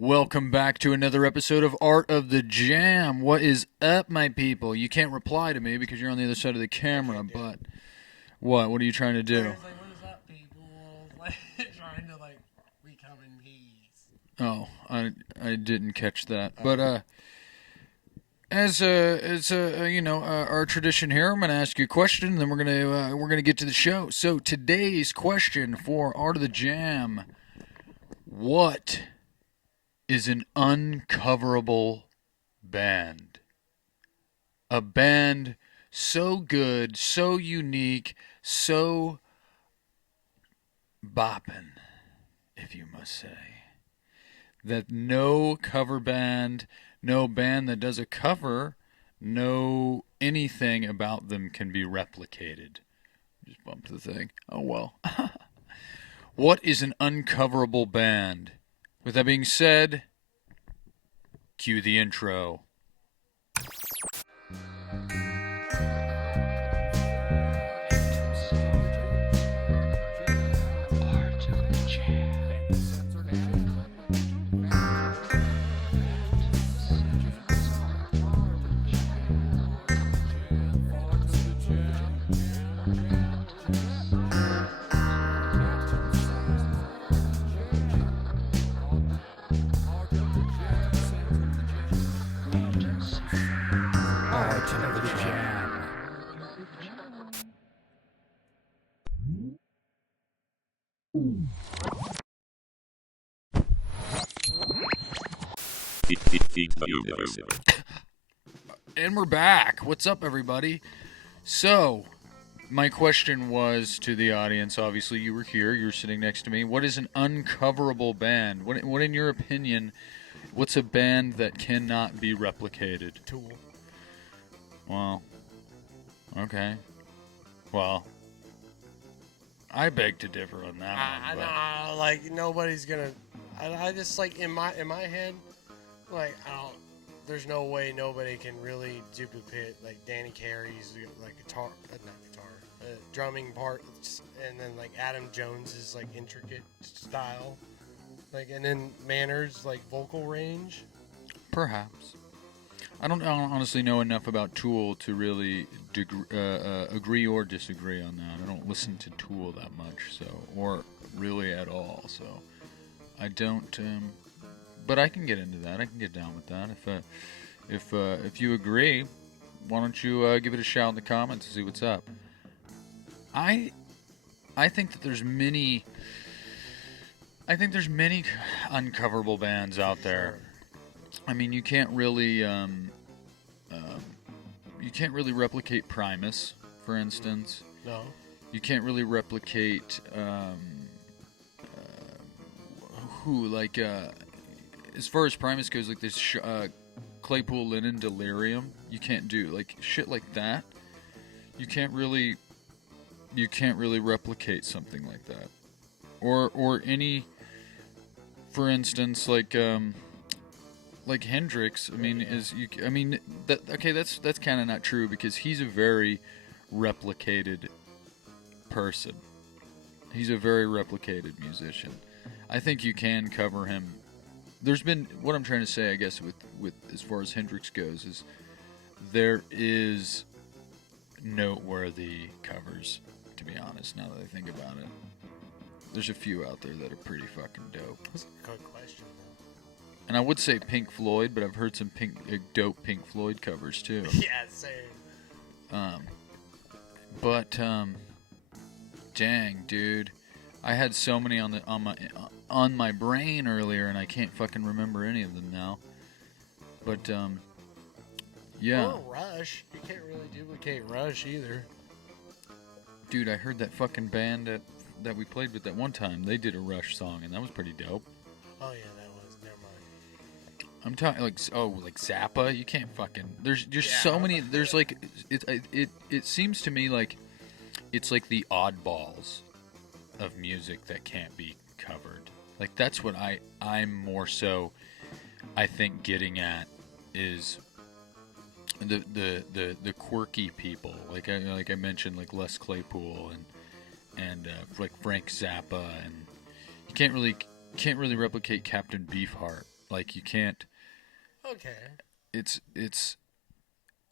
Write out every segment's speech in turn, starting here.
Welcome back to another episode of Art of the Jam. What is up, my people? You can't reply to me because you're on the other side of the camera, but what? What are you trying to do? What is up, people? Trying to become in peace. Oh, I didn't catch that. But as our tradition here, I'm gonna ask you a question, and then we're gonna get to the show. So today's question for Art of the Jam: what is an uncoverable band? A band so good, so unique, so boppin', if you must say, that no cover band, no band that does a cover, no anything about them can be replicated. Just bumped the thing. Oh well. What is an uncoverable band? With that being said, cue the intro. And we're back. What's up, everybody? So, my question was to the audience. Obviously, you were here. You're sitting next to me. What is an uncoverable band? What in your opinion, what's a band that cannot be replicated? Tool. Well, okay. Well, I beg to differ on that one. Nah, nobody's gonna. I just in my head, I don't. There's no way nobody can really duplicate Danny Carey's guitar, not guitar, drumming parts, and then Adam Jones's intricate style, and then Manor's vocal range. Perhaps. I don't honestly know enough about Tool to really agree or disagree on that. I don't listen to Tool that much, or really at all. So I don't. But I can get into that. I can get down with that. If you agree, why don't you give it a shout in the comments and see what's up? I think that there's many. I think there's many uncoverable bands out there. I mean, you can't really replicate Primus, for instance. No. You can't really replicate as far as Primus goes, this Claypool Linen Delirium. You can't do shit like that. You can't really replicate something like that, or any, for instance, Hendrix. That's kind of not true because he's a very replicated person. He's a very replicated musician. I think you can cover him. There's been, what I'm trying to say, I guess, with as far as Hendrix goes, is there is noteworthy covers, to be honest, now that I think about it. There's a few out there that are pretty fucking dope. That's a good question. And I would say Pink Floyd, but I've heard some dope Pink Floyd covers too. Yeah, same. Dang, dude, I had so many on my brain earlier, and I can't fucking remember any of them now. But yeah. Or Rush. You can't really duplicate Rush either. Dude, I heard that fucking band that we played with that one time. They did a Rush song, and that was pretty dope. Oh yeah, that was. Never mind. I'm talking like Zappa. You can't fucking. There's so many. There's it seems to me like it's like the oddballs of music that can't be covered. That's what I'm more so, I think, getting at is the quirky people. Like I mentioned, Les Claypool and Frank Zappa, and you can't really replicate Captain Beefheart. Like you can't. Okay. It's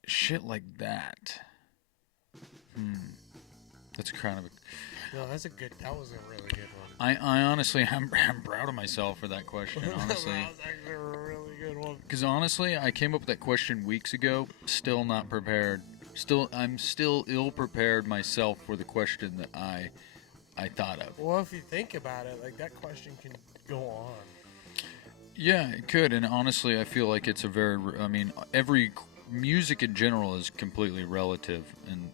shit like that. That's kind of a. No, that's a good. That was a really good one. I honestly, I'm proud of myself for that question. Honestly, That was actually a really good one. because honestly, I came up with that question weeks ago. Still not prepared. I'm still ill prepared myself for the question that I thought of. Well, if you think about it, like that question can go on. Yeah, it could, and honestly, I feel like it's a very. I mean, every music in general is completely relative, and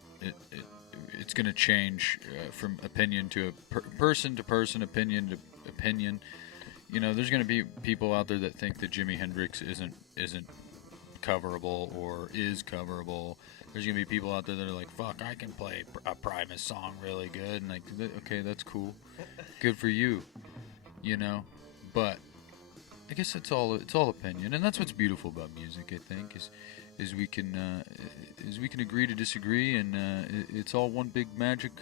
it's going to change from opinion to person to person, opinion to opinion. You know, there's going to be people out there that think that Jimi Hendrix isn't coverable or is coverable. There's going to be people out there that are like, "Fuck, I can play a Primus song really good," and like, okay, that's cool, good for you, you know, but. I guess it's all opinion, and that's what's beautiful about music. I think is we can agree to disagree, and it's all one big magic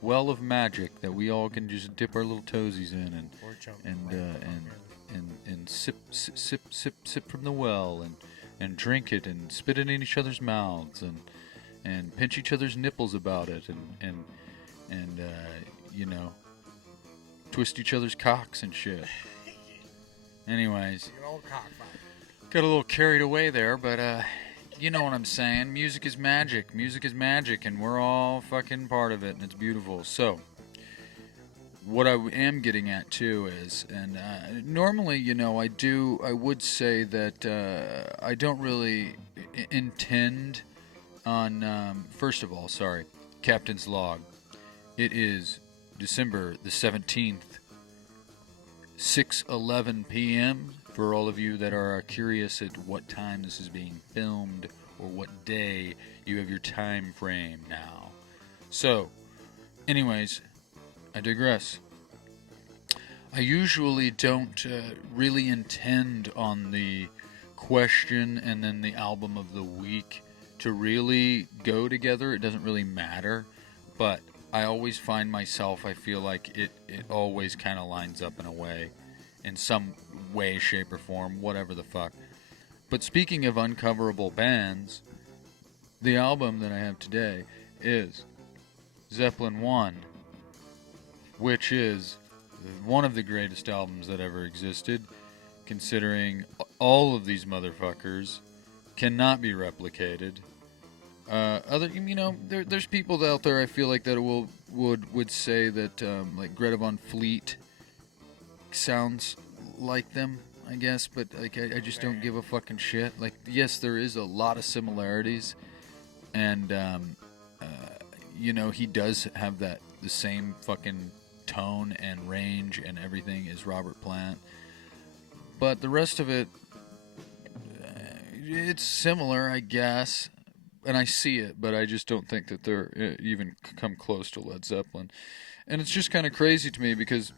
well of magic that we all can just dip our little toesies in and sip from the well and drink it and spit it in each other's mouths and pinch each other's nipples about it and you know, twist each other's cocks and shit. Anyways, got a little carried away there, but you know what I'm saying. Music is magic. Music is magic, and we're all fucking part of it, and it's beautiful. So, what I am getting at too is, and normally, you know, I would say that I don't really intend on. First of all, sorry, Captain's Log. It is December the 17th. 6:11 p.m. for all of you that are curious at what time this is being filmed or what day you have your time frame now. So, anyways, I digress. I usually don't really intend on the question and then the album of the week to really go together. It doesn't really matter, but I always find myself, I feel like it always kind of lines up in a way, in some way, shape, or form, whatever the fuck. But speaking of uncoverable bands, the album that I have today is Zeppelin 1, which is one of the greatest albums that ever existed, considering all of these motherfuckers cannot be replicated. You know, there's people out there I feel like that would say that like Greta Van Fleet sounds like them, I guess, but like I just don't give a fucking shit. Like, yes, there is a lot of similarities, and you know, he does have the same fucking tone and range and everything as Robert Plant, but the rest of it, it's similar, I guess. And I see it, but I just don't think that they're even come close to Led Zeppelin. And it's just kind of crazy to me because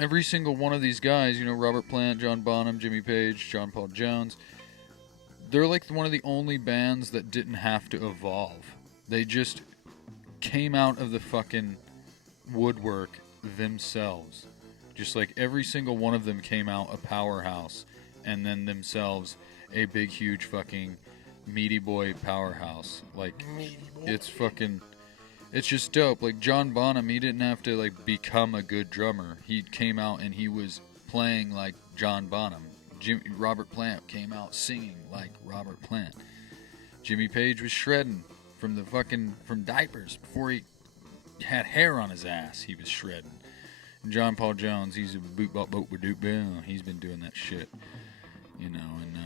every single one of these guys, you know, Robert Plant, John Bonham, Jimmy Page, John Paul Jones, they're like one of the only bands that didn't have to evolve. They just came out of the fucking woodwork themselves. Just like every single one of them came out a powerhouse and then themselves a big, huge fucking meaty boy powerhouse. Like, it's fucking, it's just dope. Like John Bonham, he didn't have to like become a good drummer. He came out and he was playing like John Bonham. Robert Plant came out singing like Robert Plant. Jimmy Page was shredding from diapers before he had hair on his ass. He was shredding. And John Paul Jones, he's a boot bop boop doop boom. He's been doing that shit, you know. And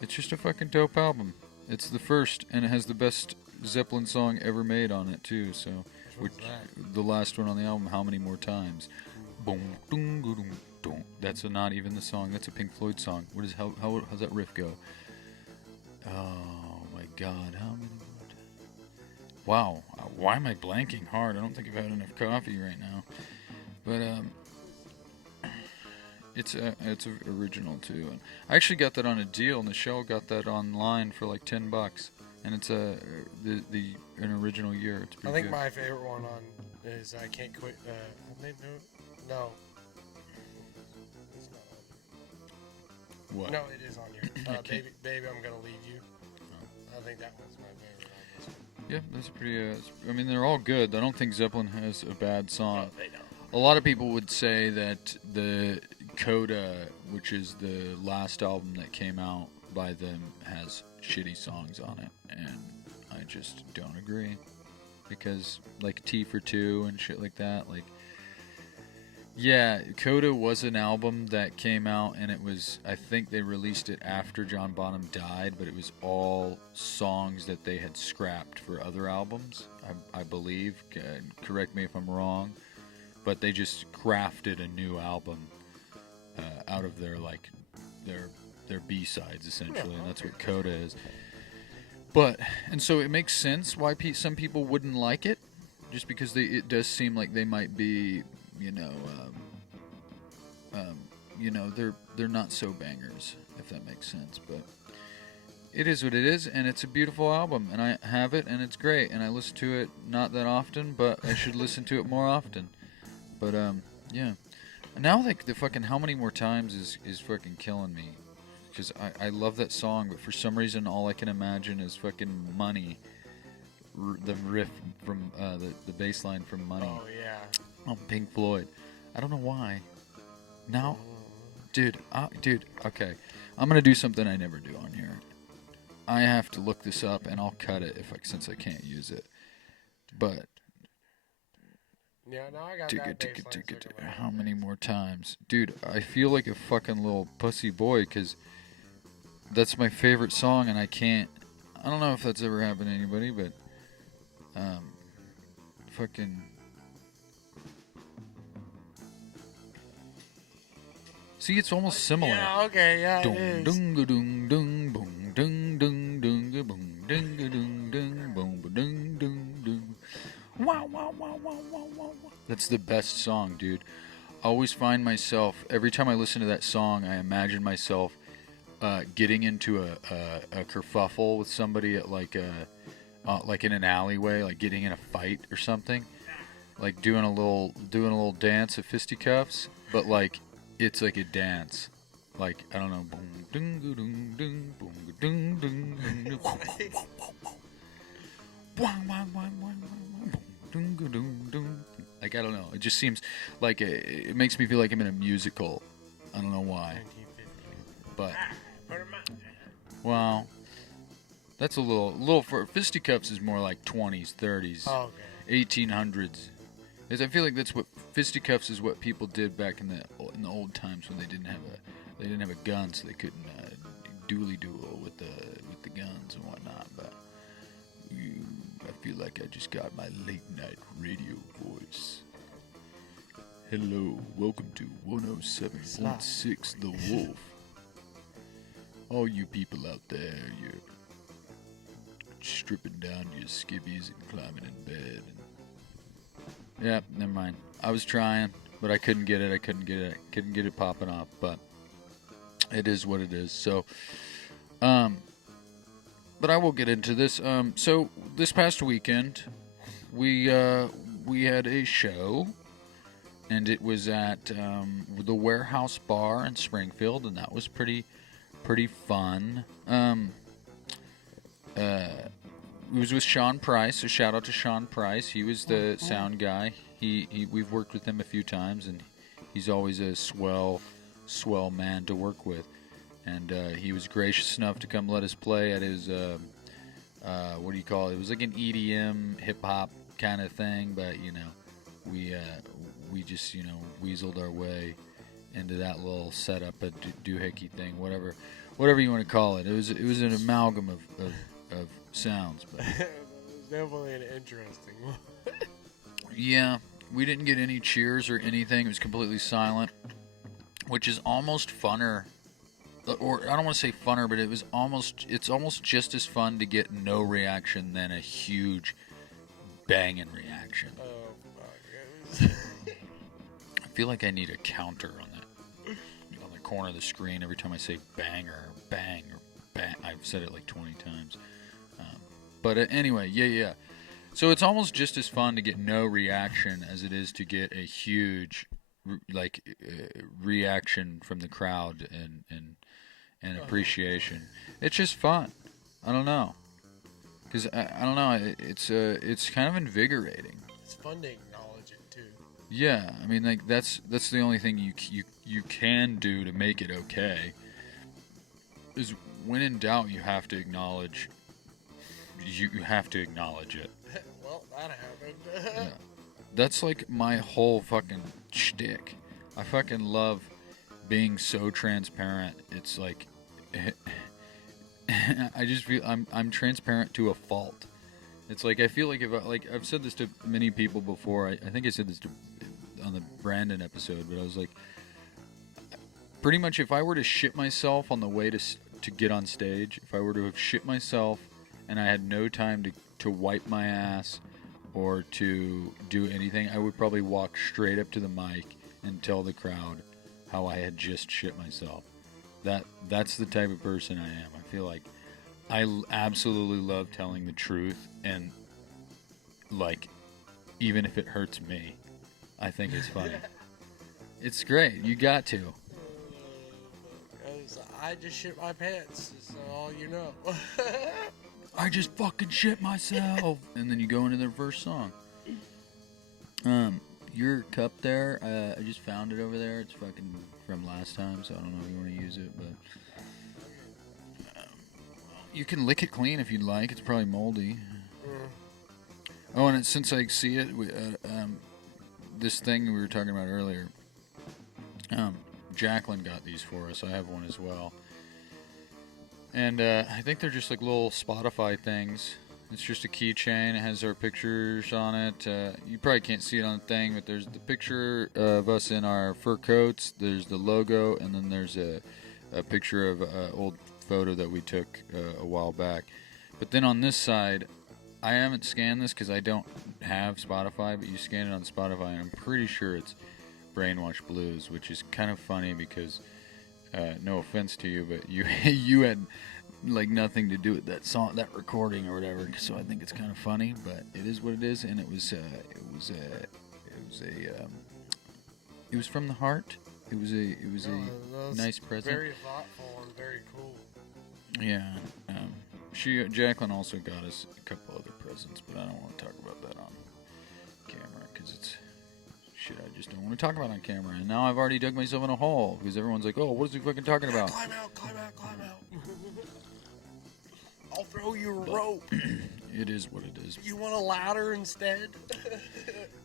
it's just a fucking dope album. It's the first, and it has the best Zeppelin song ever made on it too. So, the last one on the album, How Many More Times? Boom, dum, dum, dum. That's not even the song. That's a Pink Floyd song. How's that riff go? Oh my God, how many more times? Wow, why am I blanking hard? I don't think I've had enough coffee right now. But it's original too. And I actually got that on a deal. Nichelle got that online for like $10, and it's an original year. It's pretty good. My favorite one is I Can't Quit. No. What? No, it is on here. I can't- Baby, I'm gonna leave you. I think that one's my favorite on this one. Yeah, that's pretty. I mean, they're all good. I don't think Zeppelin has a bad song. No, they don't. A lot of people would say that the Coda, which is the last album that came out by them, has shitty songs on it, and I just don't agree. Because, like, T for Two and shit like that, like, yeah, Coda was an album that came out, and it was, I think they released it after John Bonham died, but it was all songs that they had scrapped for other albums, I believe. Correct me if I'm wrong. But they just crafted a new album out of their B-sides, essentially, and that's what Coda is. But, and so it makes sense why some people wouldn't like it, just because it does seem like they might be, they're not so bangers, if that makes sense. But it is what it is, and it's a beautiful album, and I have it, and it's great, and I listen to it not that often, but I should listen to it more often. But, yeah. Now, like, the fucking how many more times is fucking killing me. Because I love that song, but for some reason, all I can imagine is fucking Money. The riff from, the bass line from Money. Oh, yeah. On Pink Floyd. I don't know why. Now, dude, okay. I'm going to do something I never do on here. I have to look this up, and I'll cut it since I can't use it. But... Yeah, now I got that baseline. How many more times? Dude, I feel like a fucking little pussy boy because that's my favorite song and I can't... I don't know if that's ever happened to anybody, but... Fucking... See, it's almost similar. Yeah, okay, yeah, Dung, it is. dung, dung, dung, boom, dung, dung, dung, boom, dung, dung, dung, boom, dung, dung, dung. Wow, wow, wow, wow, wow, wow. That's the best song, dude. I always find myself, every time I listen to that song, I imagine myself getting into a kerfuffle with somebody at like in an alleyway, like getting in a fight or something, like doing a little dance of fisticuffs, but like it's like a dance, like I don't know, boom, ding, ding, ding, boom, ding, ding, ding, like I don't know. It just seems like it makes me feel like I'm in a musical. I don't know why, but well, that's a little for fisticuffs is more like 20s, 30s, 1800s. Because I feel like that's what fisticuffs is what people did back in the old times when they didn't have a gun, so they couldn't duel with the guns and whatnot. But I feel like I just got my late night radio voice. Hello, welcome to 107.6 The Wolf. All you people out there, you're stripping down your skivvies and climbing in bed. Yeah, never mind. I was trying, but I couldn't get it. Couldn't get it popping off. But it is what it is. So, but I will get into this. So this past weekend, we had a show, and it was at the Warehouse Bar in Springfield, and that was pretty fun. It was with Sean Price, so shout out to Sean Price. He was the sound guy. We've worked with him a few times, and he's always a swell man to work with. And he was gracious enough to come let us play at his, what do you call it? It was like an EDM hip-hop kind of thing, but, we just, weaseled our way into that little setup, a doohickey thing, whatever you want to call it. It was an amalgam of sounds, but it was definitely an interesting one. Yeah, we didn't get any cheers or anything. It was completely silent, which is almost funner, or I don't want to say funner, but it's almost just as fun to get no reaction than a huge banging reaction. Oh my goodness. I feel like I need a counter on the corner of the screen every time I say bang or bang or bang. I've said it like 20 times. But anyway, yeah. So it's almost just as fun to get no reaction as it is to get a huge reaction from the crowd and and appreciation. It's just fun. I don't know, because I don't know. It's kind of invigorating. It's fun to acknowledge it too. Yeah, I mean, like that's the only thing you can do to make it okay. Is when in doubt, you have to acknowledge. You have to acknowledge it. Well, that happened. Yeah. That's like my whole fucking shtick. I fucking love being so transparent. It's like I just feel I'm transparent to a fault. It's like I feel like if I've said this to many people before. I think I said this on the Brandon episode, but I was like, pretty much if I were to shit myself on the way to get on stage, if I were to have shit myself and I had no time to wipe my ass or to do anything, I would probably walk straight up to the mic and tell the crowd how I had just shit myself. That's the type of person I am. I feel like I absolutely love telling the truth, and like even if it hurts me, I think it's funny. It's great. You got to. I just shit my pants. That's all you know. I just fucking shit myself. And then you go into their first song. Your cup there, I just found it over there. It's fucking from last time, so I don't know if you want to use it, but you can lick it clean if you'd like. It's probably moldy. Oh, and since I see it, this thing we were talking about earlier, Jacqueline got these for us. I have one as well. And I think they're just like little Spotify things. It's just a keychain. It has our pictures on it. You probably can't see it on the thing, but there's the picture of us in our fur coats. There's the logo, and then there's a picture of an old photo that we took a while back. But then on this side, I haven't scanned this because I don't have Spotify, but you scan it on Spotify, and I'm pretty sure it's Brainwash Blues, which is kind of funny because, no offense to you, but you had like nothing to do with that song, that recording or whatever. So I think it's kind of funny, but it is what it is, and it was from the heart. It was a nice present. Very thoughtful and very cool. Yeah. Jacqueline also got us a couple other presents, but I don't want to talk about that on camera because it's shit I just don't want to talk about on camera. And now I've already dug myself in a hole because everyone's like, "Oh, what is he fucking talking about?" Climb out! I'll throw you a rope. It is what it is. You want a ladder instead?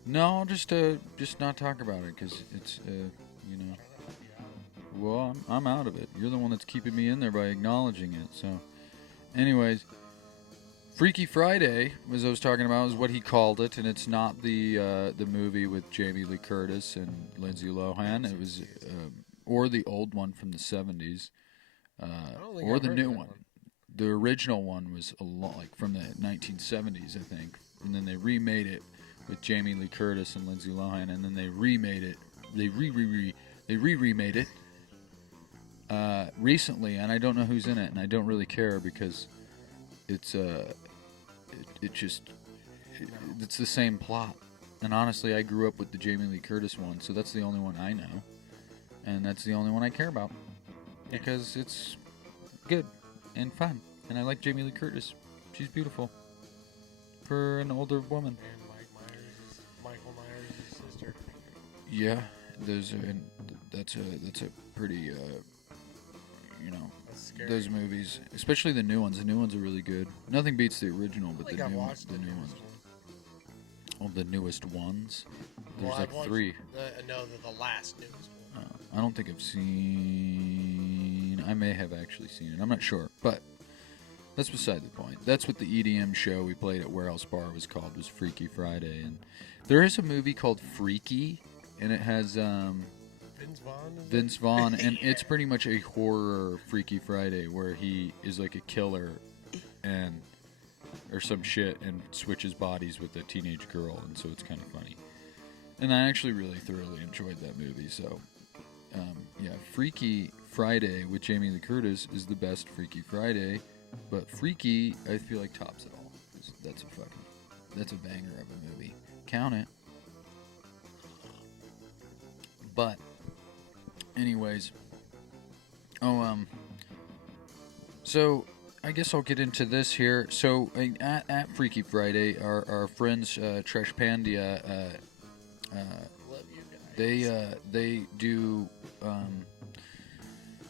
No, just not talk about it because it's you know. Well, I'm out of it. You're the one that's keeping me in there by acknowledging it. So, anyways, Freaky Friday, as I was talking about, is what he called it, and it's not the movie with Jamie Lee Curtis and Lindsay Lohan. It was or the old one from the 70s, or the new one. The original one was a lot like from the 1970s, I think, and then they remade it with Jamie Lee Curtis and Lindsay Lohan, and then they remade it. They remade it recently, and I don't know who's in it, and I don't really care because it's it's the same plot. And honestly, I grew up with the Jamie Lee Curtis one, so that's the only one I know, and that's the only one I care about because it's good and fun, and I like Jamie Lee Curtis. She's beautiful for an older woman. And Michael Myers' sister. Yeah, that's a pretty those movies, especially the new ones. The new ones are really good. Nothing beats the original, but the new ones. Oh, the newest ones. There's three. The last newest one. I don't think I've seen. I may have actually seen it. I'm not sure, but that's beside the point. That's what the EDM show we played at Warehouse Bar was called. Was Freaky Friday, and there is a movie called Freaky, and it has Vince Vaughn, and it's pretty much a horror Freaky Friday where he is like a killer and or some shit and switches bodies with a teenage girl, and so it's kind of funny. And I actually really thoroughly enjoyed that movie. So yeah, Freaky Friday with Jamie Lee Curtis is the best Freaky Friday, but Freaky I feel like tops it all. That's a banger of a movie. Count it. But anyways, So I guess I'll get into this here. So at Freaky Friday, our friends Trashpandia, Love you guys.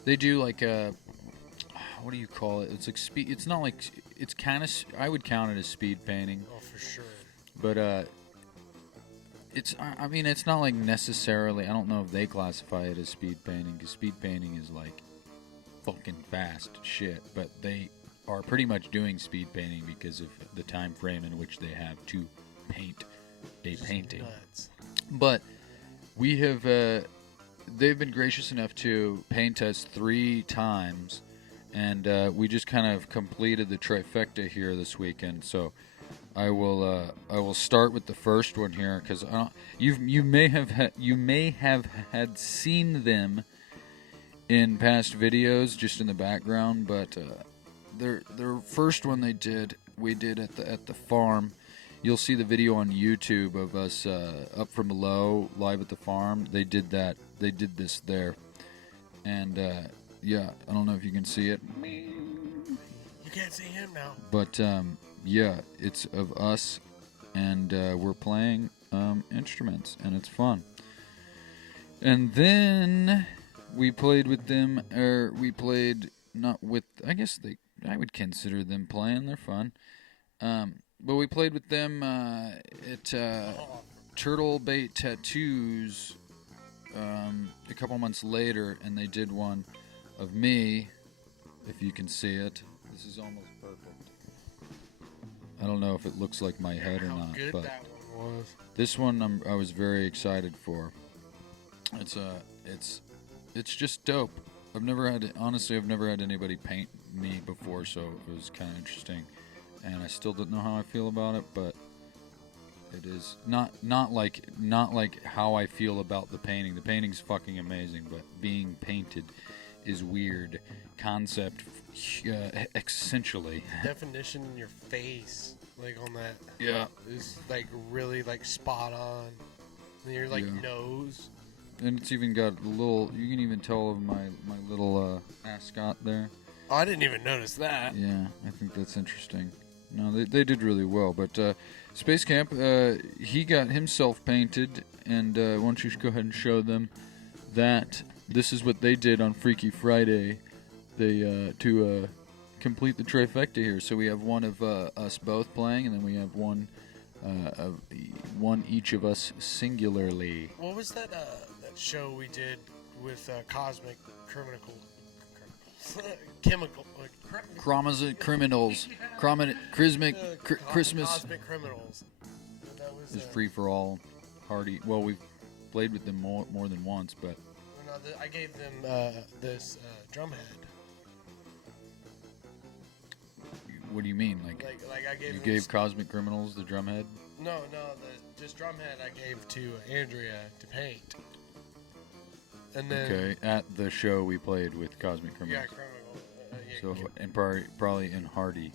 they do like a, what do you call it? It's like speed. It's not like, it's kind of, I would count it as speed painting, Oh, for sure. but I mean, it's not like necessarily. I don't know if they classify it as speed painting, because speed painting is like fucking fast shit. But they are pretty much doing speed painting because of the time frame in which they have to paint a Just painting. nuts. But we have, they've been gracious enough to paint us 3 times, and we just kind of completed the trifecta here this weekend. So I will start with the first one here, because you may have had seen them in past videos just in the background, but their first one we did at the farm. You'll see the video on YouTube of us up from below live at the farm. They did this there, and yeah, I don't know if you can see it. You can't see him now. But yeah, it's of us, and we're playing instruments, and it's fun. And then we played with them, or we played not with. I guess I would consider them playing. They're fun. But we played with them at Turtle Bait Tattoos a couple months later, and they did one of me. If you can see it, this is almost perfect. I don't know if it looks like my head or not, Good but that one was. this one I was very excited for. It's just dope. I've never had anybody paint me before, so it was kind of interesting, and I still don't know how I feel about it, but it is not like how I feel about the painting. The painting's fucking amazing, but being painted is weird concept, essentially. Definition in your face, like on that. Yeah. Is like really like spot on. And your like Yeah. nose. And it's even got a little, you can even tell of my little ascot there. Oh, I didn't even notice that. Yeah, I think that's interesting. No, they did really well. But Space Camp, he got himself painted, and why don't you go ahead and show them that this is what they did on Freaky Friday. They to complete the trifecta here. So we have one of us both playing, and then we have one each of us singularly. What was that that show we did with Cosmic Criminal Chemical Criminals, Christmas. Cosmic Criminals. That was Is free for all. Hardy. Well, we've played with them more than once, but no, I gave them this drum head. what do you mean? Like I gave you them gave Cosmic Criminals the drum head? No, this drum head I gave to Andrea to paint. And then Okay, at the show we played with Cosmic Criminals. yeah, criminal. So and probably in Hardy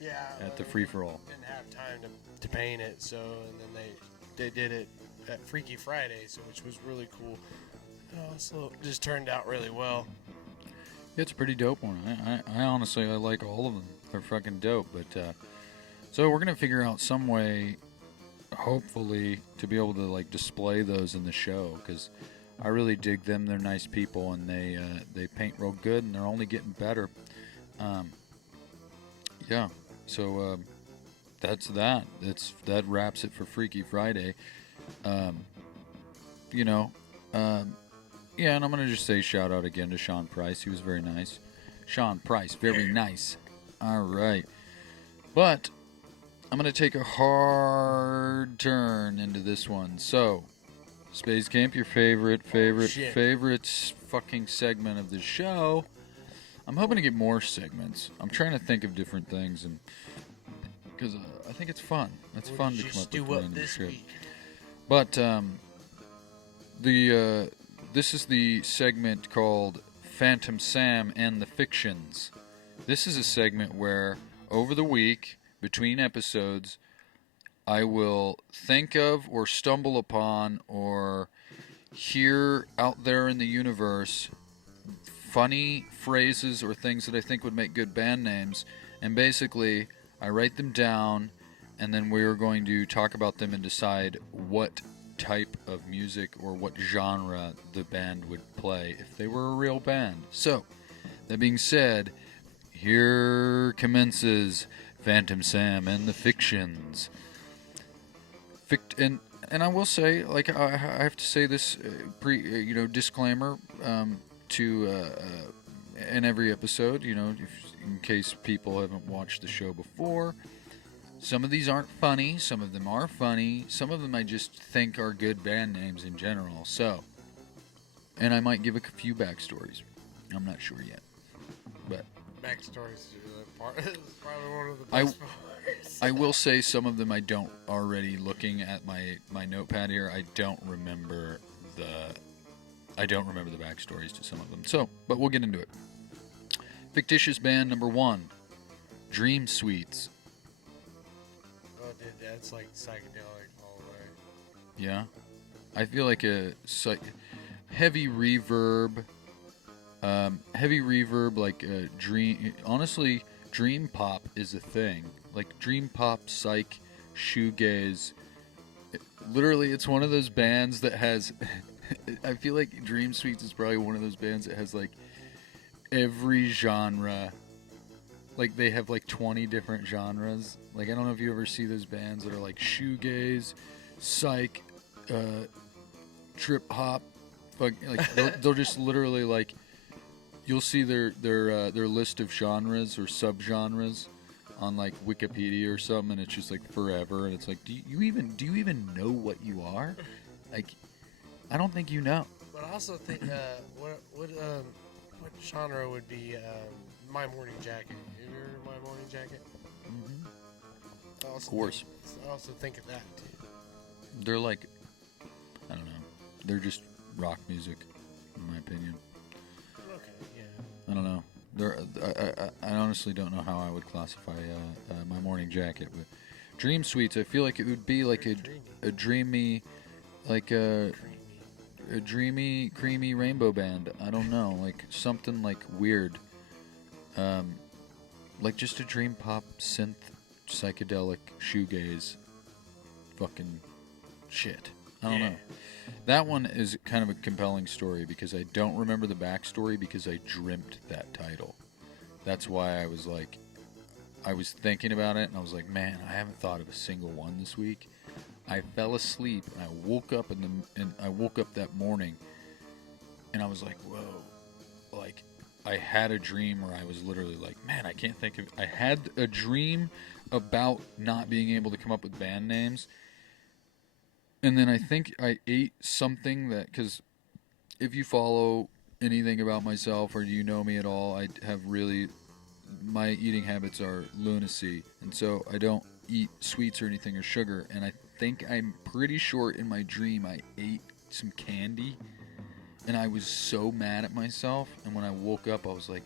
yeah, at the free for all. Didn't have time to paint it, so and then they did it at Freaky Friday, so which was really cool. So it just turned out really well. It's a pretty dope one. I honestly I like all of them. They're fucking dope. But so we're gonna figure out some way, hopefully, to be able to like display those in the show, because I really dig them. They're nice people, and they paint real good, and they're only getting better. Yeah. So that's that. That wraps it for Freaky Friday. Yeah, and I'm gonna just say shout out again to Sean Price. He was very nice. Sean Price, very nice. All right, but I'm gonna take a hard turn into this one. So, Space Camp, your favorite fucking segment of the show. I'm hoping to get more segments. I'm trying to think of different things, and because I think it's fun. It's fun to come up with random shit. Week? But this is the segment called Phantom Sam and the Fictions. This is a segment where over the week, between episodes, I will think of or stumble upon or hear out there in the universe funny phrases or things that I think would make good band names, and basically I write them down, and then we're going to talk about them and decide what type of music or what genre the band would play if they were a real band. So, that being said, here commences Phantom Sam and the Fictions. And I will say, like, I have to say this disclaimer to in every episode, in case people haven't watched the show before. Some of these aren't funny, some of them are funny, some of them I just think are good band names in general. So, and I might give a few backstories. I'm not sure yet, but backstories is probably one of the best parts. I will say some of them I don't already. Looking at my notepad here, I don't remember the backstories to some of them. So, but we'll get into it. Fictitious band number 1, Dream Suites. Oh, dude, that's like psychedelic all the way. Yeah, I feel like a heavy reverb, like a dream. Honestly, dream pop is a thing. Like dream pop, psych, shoegaze. Literally, it's one of those bands that has. I feel like Dream Suites is probably one of those bands that has like every genre. Like they have like 20 different genres. Like I don't know if you ever see those bands that are like shoegaze, psych, trip hop. Like they'll just literally like you'll see their list of genres or subgenres on like Wikipedia or something, and it's just like forever, and it's like, do you even know what you are? Like, I don't think you know. But I also think what genre would be My Morning Jacket? Have you heard of My Morning Jacket? Mm-hmm. Of course. I also think of that too. They're like, I don't know. They're just rock music, in my opinion. Okay, yeah. I don't know. I honestly don't know how I would classify My Morning Jacket, but Dream Suites, I feel like it would be like a dreamy, like a dreamy, creamy rainbow band. I don't know, like something like weird, like just a dream pop synth psychedelic shoegaze, fucking shit. I don't know. That one is kind of a compelling story because I don't remember the backstory because I dreamt that title. That's why I was like, I was thinking about it and I was like, man, I haven't thought of a single one this week. I fell asleep and I woke up I woke up that morning and I was like, whoa, like I had a dream where I was literally like, man, I can't think of. I had a dream about not being able to come up with band names. And then I think I ate something that, because if you follow anything about myself or you know me at all, I have really, my eating habits are lunacy. And so I don't eat sweets or anything or sugar. And I think I'm pretty sure in my dream I ate some candy. And I was so mad at myself. And when I woke up, I was like,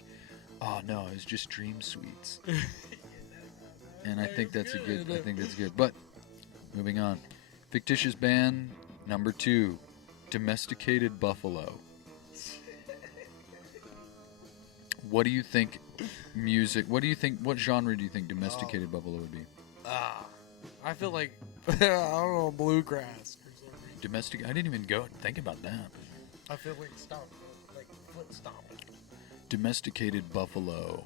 oh no, it was just dream sweets. And I think that's good. But moving on. Fictitious band number 2, Domesticated Buffalo. What do you think what genre do you think Domesticated Buffalo would be? I feel like, I don't know, bluegrass or something. I didn't even go and think about that. I feel like foot stomping. Domesticated Buffalo.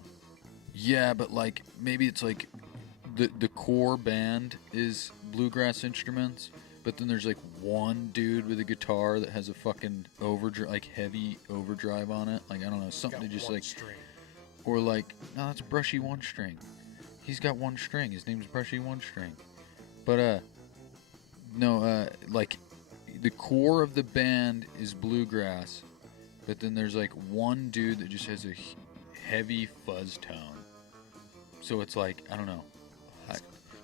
Yeah, but like, maybe it's like, the core band is bluegrass instruments, but then there's like one dude with a guitar that has a fucking heavy overdrive on it. Like I don't know, something to just like string. Or like, no, that's Brushy One String. He's got one string. His name's Brushy One String. But like the core of the band is bluegrass, but then there's like one dude that just has a heavy fuzz tone. So it's like, I don't know.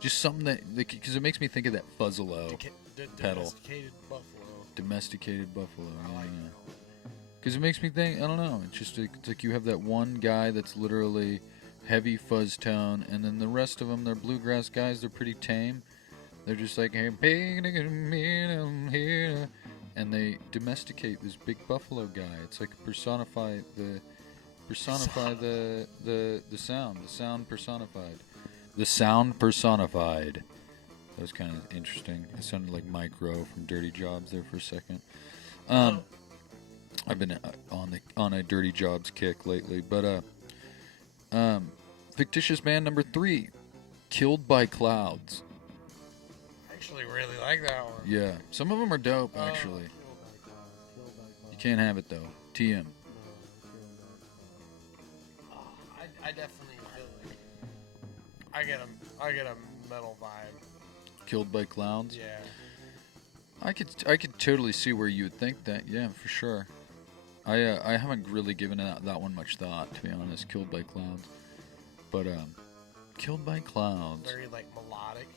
Just something that, because it makes me think of that Fuzzalo pedal. Domesticated Buffalo. I like it. Because it makes me think, I don't know. It's just it's like you have that one guy that's literally heavy fuzz tone, and then the rest of them, they're bluegrass guys. They're pretty tame. They're just like, hey, and they domesticate this big buffalo guy. It's like personify Personify the sound. The sound personified. The sound personified. That was kind of interesting. It sounded like Micro from Dirty Jobs there for a second. I've been on a Dirty Jobs kick lately, but fictitious band number 3, Killed by Clouds. I actually really like that one. Yeah, some of them are dope actually. You can't have it though. TM. I definitely feel like I get a metal vibe. Killed by Clouds. Yeah. I could totally see where you would think that. Yeah, for sure. I haven't really given that one much thought, to be honest. Killed by Clouds, but Killed by Clouds. Very like melodic.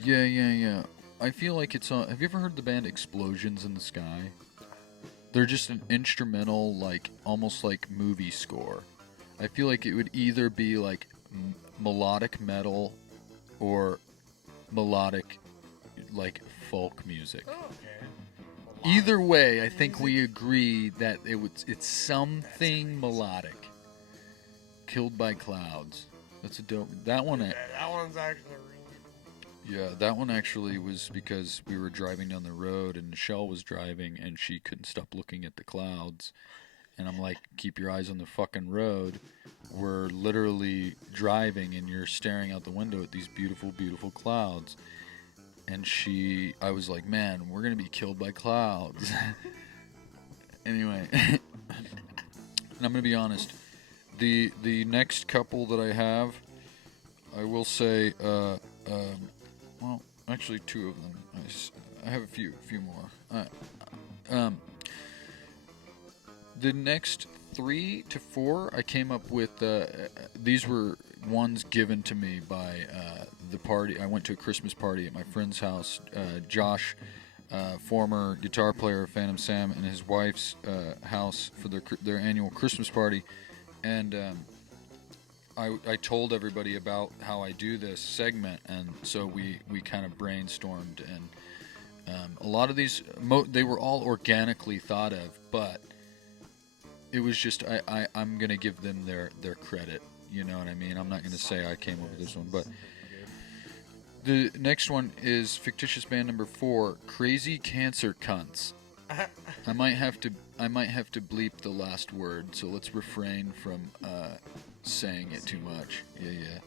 Yeah. I feel like it's on. Have you ever heard the band Explosions in the Sky? They're just an instrumental, like almost like movie score. I feel like it would either be like melodic metal or melodic like folk music. Oh, okay. Either way, I think we agree that it's something melodic. Killed by Clouds. That's a dope. That one. That one's actually really cool. Yeah, that one actually was because we were driving down the road and Michelle was driving and she couldn't stop looking at the clouds. And I'm like, keep your eyes on the fucking road. We're literally driving and you're staring out the window at these beautiful, beautiful clouds. And I was like, man, we're going to be killed by clouds. Anyway. And I'm going to be honest. The next couple that I have, I will say, well, actually 2 of them. I have a few more. The next 3 to 4, I came up with. These were ones given to me by the party. I went to a Christmas party at my friend's house. Josh, former guitar player of Phantom Sam, and his wife's house for their annual Christmas party, and I told everybody about how I do this segment, and so we kind of brainstormed, and a lot of these they were all organically thought of, but it was just I'm gonna give them their credit. You know what I mean? I'm not gonna say I came up with this one, but the next one is fictitious band number 4, Crazy Cancer Cunts. I might have to bleep the last word, so let's refrain from saying it too much. Yeah.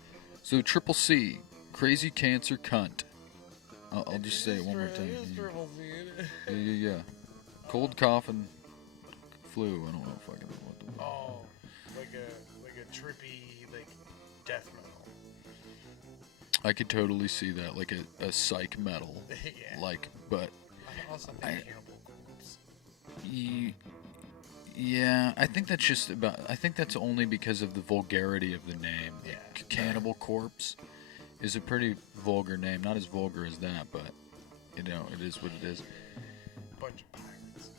So Triple C, Crazy Cancer Cunt. I'll just say it one more time. Yeah. Cold, cough, and flu. I don't know fucking what the. Oh, like a trippy like death metal. I could totally see that, like a psych metal. Yeah. Like, but. Also, Cannibal Corpse. Yeah, I think that's just about. I think that's only because of the vulgarity of the name. Yeah. Like, Cannibal Corpse is a pretty vulgar name. Not as vulgar as that, but you know, it is what it is. Bunch of pirates.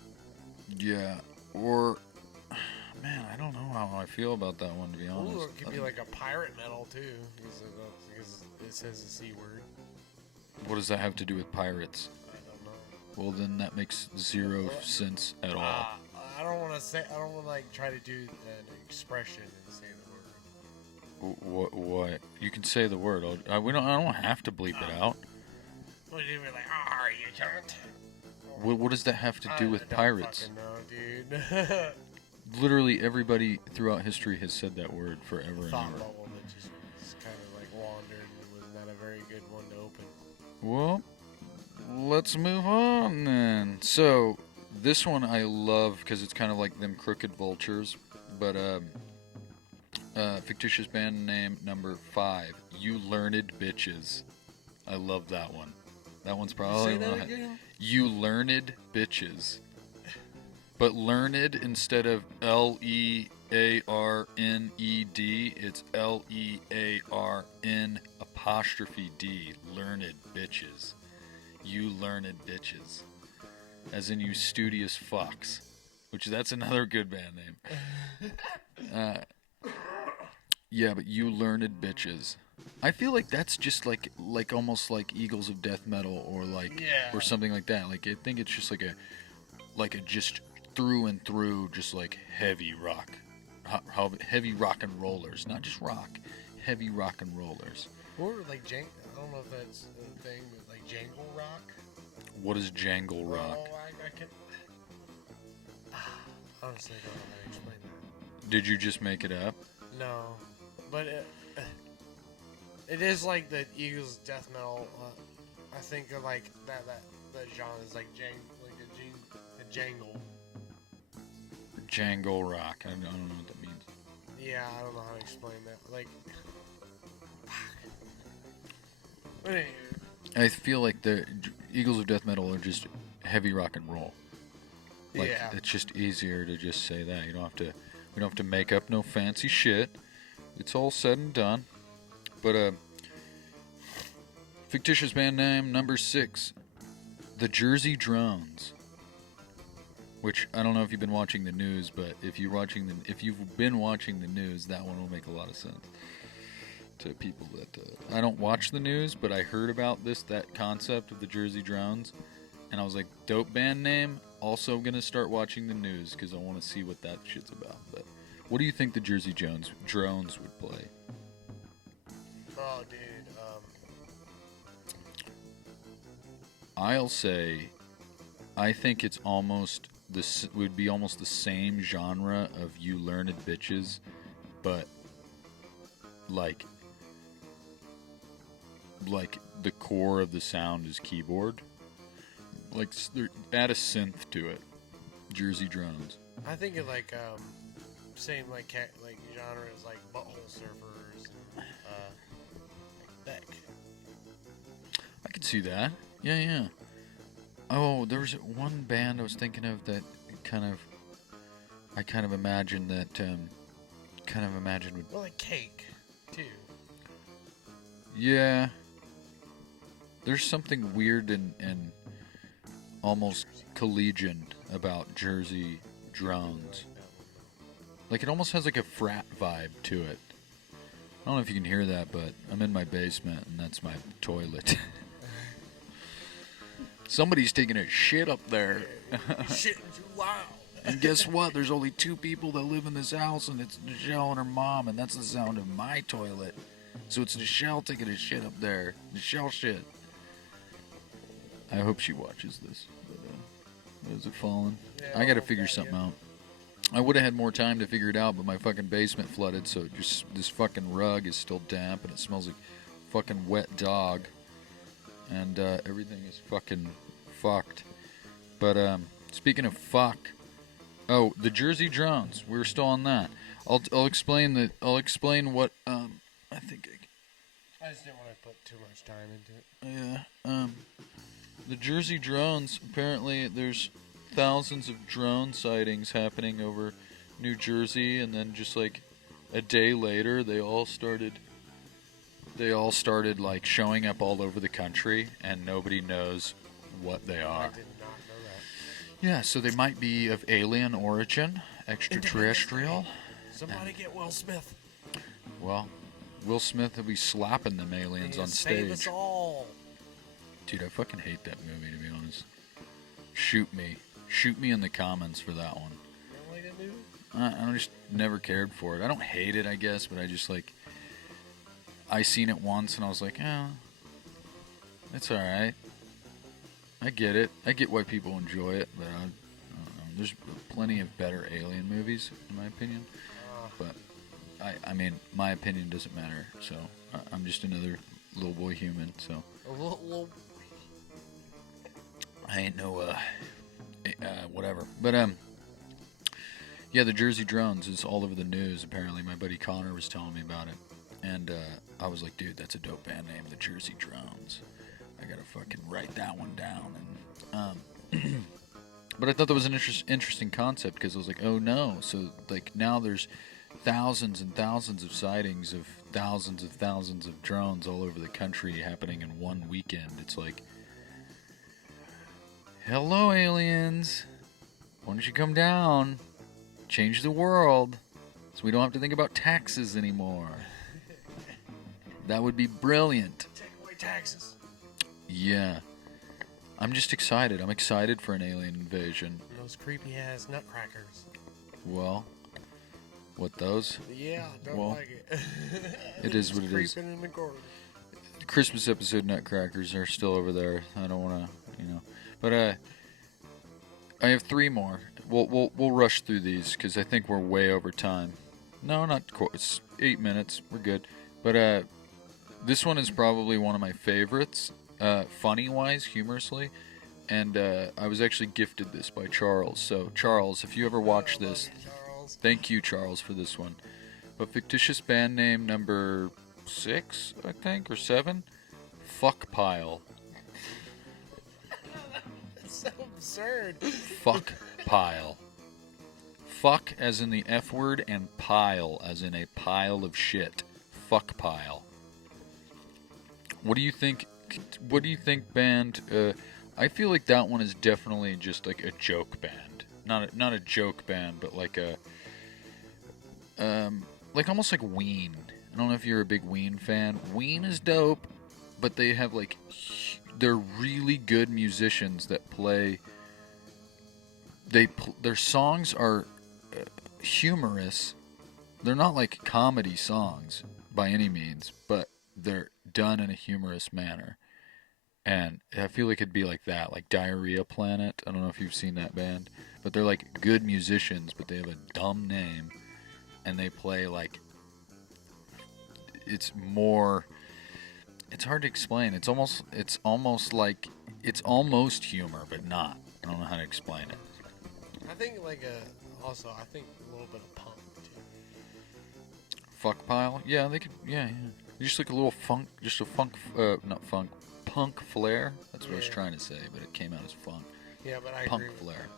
Yeah, or man, I don't know how I feel about that one, to be honest. Ooh, it could be like a pirate metal too, because it says the C word. What does that have to do with pirates? I don't know. Well, then that makes zero sense at all. I don't want to like try to do an expression and say the word. What? You can say the word. I don't have to bleep it out. Well, you'd be like, "Are you cunt?" What does that have to do with pirates? I don't fucking know, dude. Literally everybody throughout history has said that word forever and Thought ever. bubble that just kind of like wandered and was not a very good one to open. Well, let's move on then. So, this one I love because it's kind of like them crooked vultures, but fictitious band name number 5, You Learned Bitches. I love that one. That one's probably Say that again? You Learned Bitches. But learned instead of Learned, it's LEARN''D. Learned Bitches. You Learned Bitches. As in you studious fucks. Which that's another good band name. Yeah, but You Learned Bitches. I feel like that's just like almost like Eagles of Death Metal or like or something like that. Like I think it's just like a just through and through just like heavy rock, heavy rock and rollers, not just rock, heavy rock and rollers. Or like I don't know if that's a thing, but like jangle rock. What is jangle rock? Oh, I can. Honestly, I don't know how to explain that. Did you just make it up? No, but it is like the Eagles death metal. I think of like that genre is like a jangle. Jangle rock. I don't know what that means. Yeah, I don't know how to explain that. Like, but anyway. I feel like the Eagles of death metal are just heavy rock and roll. Like, yeah, it's just easier to just say that. We don't have to make up no fancy shit. It's all said and done. But fictitious band name number 6, the Jersey Drones. Which I don't know if you've been watching the news, but if you've been watching the news, that one will make a lot of sense to people that I don't watch the news, but I heard about that concept of the Jersey Drones, and I was like, dope band name. Also gonna start watching the news because I want to see what that shit's about. But what do you think the Jersey Drones would play? Oh, dude. I'll say, I think it's would be almost the same genre of You Learned Bitches, but like the core of the sound is keyboard. Like, add a synth to it. Jersey Drones. I think of like same like genres like Butthole Surfers and like Beck. I could see that. Yeah. Oh, there was one band I was thinking of that I kind of imagined would. Well, like Cake, too. Yeah. There's something weird and almost collegiate about Jersey Drones. Like, it almost has like a frat vibe to it. I don't know if you can hear that, but I'm in my basement and that's my toilet. Somebody's taking a shit up there. Shitting too loud. And guess what? There's only 2 people that live in this house, and it's Nichelle and her mom, and that's the sound of my toilet. So it's Nichelle taking a shit up there. Nichelle shit. I hope she watches this. But, is it falling? Yeah, I gotta figure something out. I would have had more time to figure it out, but my fucking basement flooded, so this fucking rug is still damp, and it smells like fucking wet dog. And everything is fucking fucked. But speaking of fuck, the Jersey Drones. We're still on that. I'll explain that. I'll explain what I think. I just didn't want to put too much time into it. Yeah. The Jersey Drones. Apparently, there's thousands of drone sightings happening over New Jersey, and then just like a day later, they all started like showing up all over the country, and nobody knows what they are. I did not know that. Yeah, so they might be of alien origin, extraterrestrial. Somebody get Will Smith. Well, Will Smith will be slapping them aliens on stage. Save us all. Dude, I fucking hate that movie, to be honest. Shoot me. Shoot me in the comments for that one. You don't like that movie? I just never cared for it. I don't hate it, I guess, but I just like... I seen it once and I was like, it's alright. I get it. I get why people enjoy it, but I don't know. There's plenty of better alien movies, in my opinion. But, I mean, my opinion doesn't matter, so I'm just another little boy human, so. A little... I ain't no, whatever. But, yeah, the Jersey Drones is all over the news, apparently. My buddy Connor was telling me about it. And I was like, dude, that's a dope band name, the Jersey Drones. I gotta fucking write that one down. And but I thought that was an interesting concept, because I was like, oh no. So like now there's thousands and thousands of sightings of thousands of drones all over the country happening in one weekend. It's like, hello aliens, why don't you come down, change the world, so we don't have to think about taxes anymore. That would be brilliant. Take away taxes. Yeah. I'm just excited. I'm excited for an alien invasion. And those creepy ass nutcrackers. Well, what those? Yeah, don't Well, like it. It is what it is. Creeping in the corner. The Christmas episode nutcrackers are still over there. I don't want to, But I have 3 more. We'll rush through these because I think we're way over time. No, not quite. It's 8 minutes. We're good. But this one is probably one of my favorites, funny-wise, humorously. And I was actually gifted this by Charles. So, Charles, if you ever watch this, thank you, Charles, for this one. But fictitious band name number 6, I think, or 7, Fuck Pile. It's so absurd. Fuck Pile. Fuck as in the F word and pile as in a pile of shit. Fuck Pile. What do you think? What do you think, band? I feel like that one is definitely just like a joke band. Not a joke band, but like a like almost like Ween. I don't know if you're a big Ween fan. Ween is dope, but they have like they're really good musicians that play. Their songs are humorous. They're not like comedy songs by any means, but they're done in a humorous manner. And I feel like it'd be like that, like Diarrhea Planet. I don't know if you've seen that band, but they're like good musicians, but they have a dumb name, and they play like it's hard to explain. It's almost like it's almost humor, but not. I don't know how to explain it. I think also I think a little bit of punk too. Fuck Pile? Yeah, they could. Yeah. Just like a little funk, just a funk, not funk, punk flair. That's what I was trying to say, but it came out as funk. Yeah, but I punk agree with flair.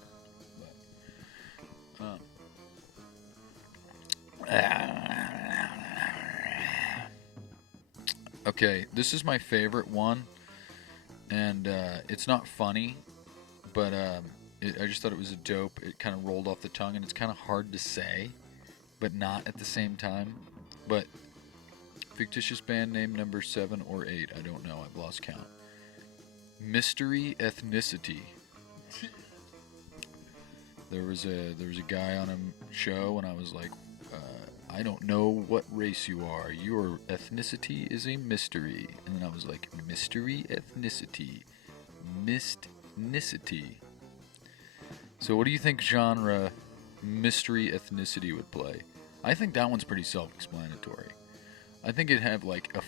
Okay, this is my favorite one, and it's not funny, but I just thought it was a dope. It kind of rolled off the tongue, and it's kind of hard to say, but not at the same time. But fictitious band name number 7 or 8, I don't know. I've lost count. Mystery Ethnicity. There was a guy on a show, and I was like, I don't know what race you are. Your ethnicity is a mystery. And then I was like, mystery ethnicity. Mistnicity. So what do you think genre mystery ethnicity would play? I think that one's pretty self-explanatory. I think it'd have like a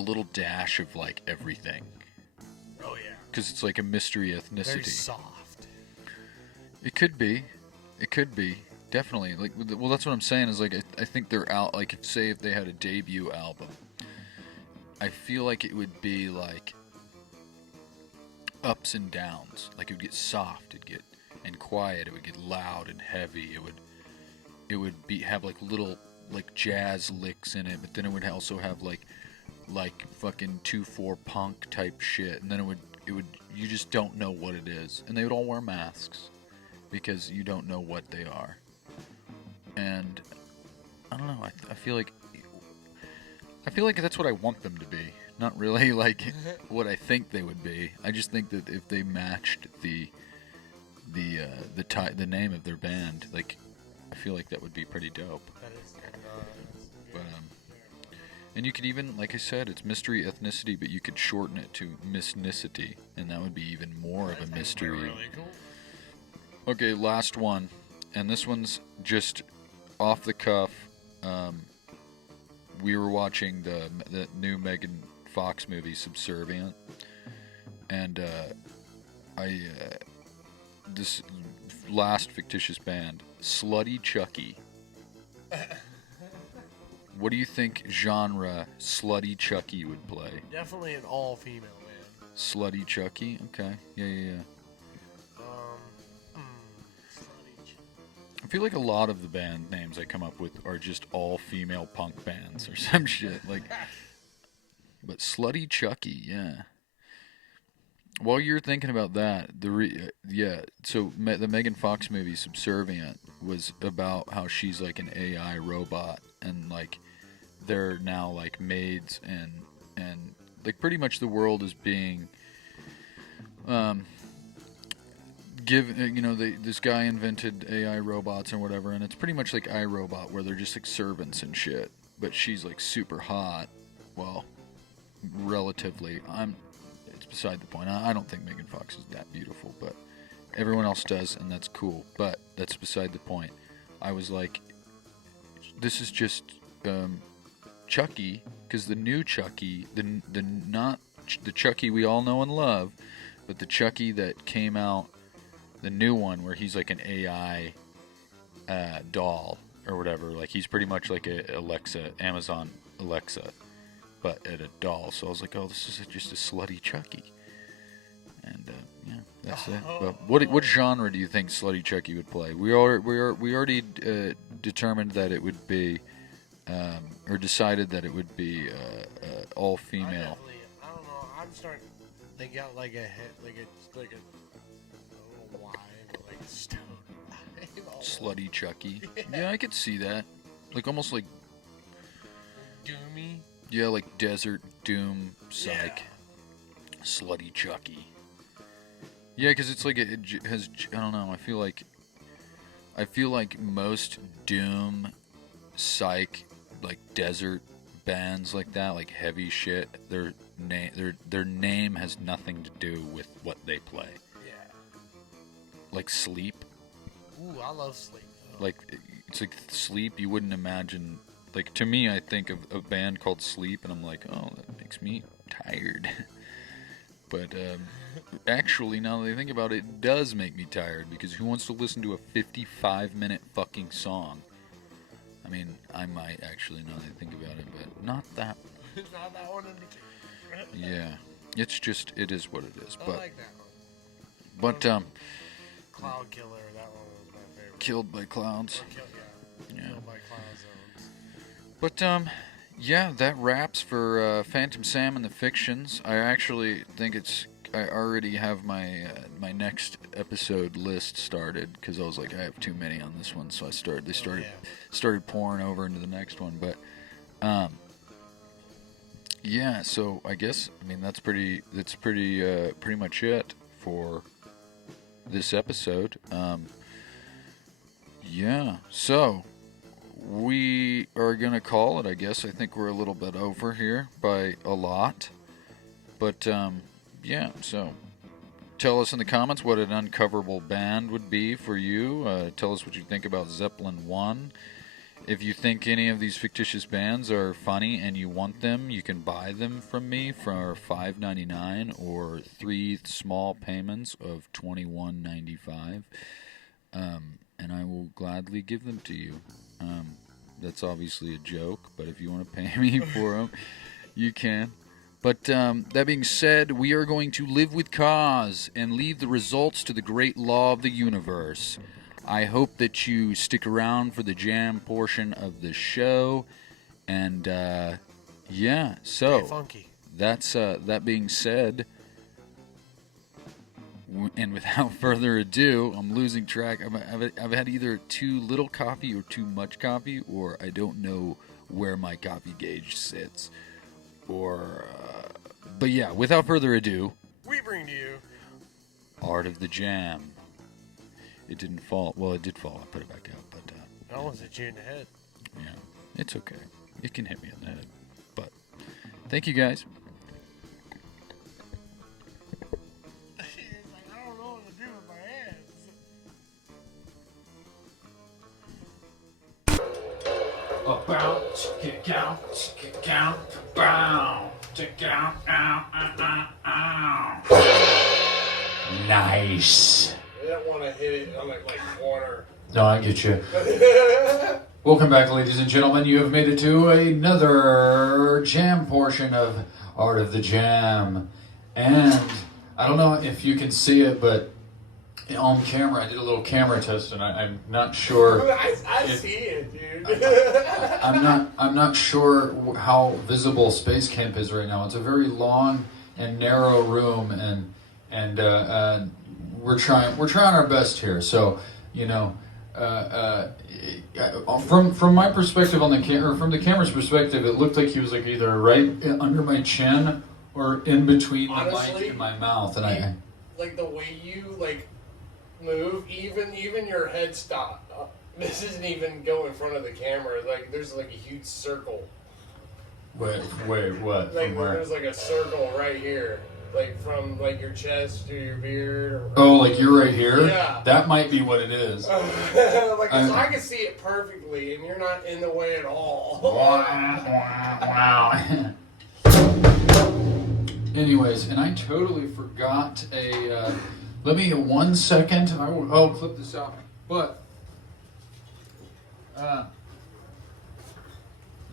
little dash of like everything. Oh yeah. Because it's like a mystery ethnicity. Very soft. It could be. It could be. Definitely. Like, well, that's what I'm saying is like I think they're out. Like, say if they had a debut album, I feel like it would be like ups and downs. Like it would get soft, it'd get and quiet. It would get loud and heavy. It would have like little like jazz licks in it, but then it would also have like fucking 2/4 punk type shit, and then it would you just don't know what it is, and they would all wear masks because you don't know what they are. And I don't know. I feel like that's what I want them to be. Not really like what I think they would be. I just think that if they matched the name of their band, like I feel like that would be pretty dope. That is But and you could even, like I said, it's mystery ethnicity, but you could shorten it to missnicity, and that would be even more of a mystery. really cool. Okay, last one, and this one's just off the cuff. We were watching the new Megan Fox movie, Subservient, and this last fictitious band, Slutty Chucky. What do you think genre Slutty Chucky would play? Definitely an all-female band. Slutty Chucky? Okay. Yeah. I feel like a lot of the band names I come up with are just all female punk bands or some shit. Like, but Slutty Chucky, yeah. While you're thinking about that, so the Megan Fox movie Subservient was about how she's like an AI robot, and like they're now like maids and like pretty much the world is being this guy invented AI robots or whatever, and it's pretty much like iRobot, where they're just like servants and shit. But she's like super hot. Well, relatively. It's beside the point. I don't think Megan Fox is that beautiful, but everyone else does, and that's cool. But that's beside the point. I was like, this is just Chucky, because the new Chucky, not the Chucky we all know and love, but the Chucky that came out, the new one where he's like an AI doll or whatever. Like he's pretty much like a Amazon Alexa, but at a doll. So I was like, oh, this is just a slutty Chucky. And yeah, that's it. But what genre do you think Slutty Chucky would play? We already determined that it would be, or decided that it would be all female. I don't know. I'm starting to think out like a head, like a little wide, like a stone. Slutty Chucky. Yeah, I could see that. Like almost like Doomy. Yeah, like Desert Doom Psych. Yeah. Slutty Chucky. Yeah, because it's like it has. I don't know. I feel like most Doom, Psych, like desert bands like that, like heavy shit. Their name has nothing to do with what they play. Yeah. Like Sleep. Ooh, I love Sleep. Like it's like Sleep. You wouldn't imagine. Like to me, I think of a band called Sleep, and I'm like, oh, that makes me tired. But actually, now that I think about it, it does make me tired, because who wants to listen to a 55-minute fucking song? I mean, I might actually, now that I think about it, but not that. Not that one in particular. Yeah, it's just, it is what it is. I But, like that one. But Cloud Killer, that one was my favorite. Killed by Clouds. Yeah. Killed by Cloud Zones. But yeah, that wraps for Phantom Sam and the Fictions. I actually think I already have my my next episode list started, because I was like, I have too many on this one, so they started pouring over into the next one. But yeah, so I guess that's pretty much it for this episode. Yeah, so we are going to call it, I guess. I think we're a little bit over here by a lot. But, yeah, so tell us in the comments what an uncoverable band would be for you. Tell us what you think about Zeppelin 1. If you think any of these fictitious bands are funny and you want them, you can buy them from me for $5.99 or 3 small payments of $21.95. And I will gladly give them to you. That's obviously a joke, but if you want to pay me for them, you can. But that being said, we are going to live with cause and leave the results to the great law of the universe. I hope that you stick around for the jam portion of the show. And yeah, so funky. That's that being said. And without further ado, I'm losing track. I've had either too little coffee or too much coffee, or I don't know where my coffee gauge sits. But yeah, without further ado, we bring to you Art of the Jam. It didn't fall. Well, it did fall. I put it back out, but I almost hit you in the head. Yeah, it's okay. It can hit me in the head. But thank you guys. Kick out, bow, kick out, Nice. I didn't want to hit it on like corner. No, I get you. Welcome back, ladies and gentlemen. You have made it to another jam portion of Art of the Jam. And I don't know if you can see it, but on camera, I did a little camera test, and I'm not sure. I see it, dude. I'm not sure how visible Space Camp is right now. It's a very long and narrow room, and we're trying our best here. So from my perspective on the camera, from the camera's perspective, it looked like he was like either right under my chin or in between the Honestly, mic and my mouth, and I like the way you like move, even your head stop. This isn't even go in front of the camera. Like there's like a huge circle. wait, what? Like From where? there's like a circle right here, like from like your chest to your beard. Or, Oh, like you're right here? Yeah. That might be what it is. like 'cause I can see it perfectly, and you're not in the way at all. Wow. Anyways, and I totally forgot a. Let me 1 second. I'll clip this out. But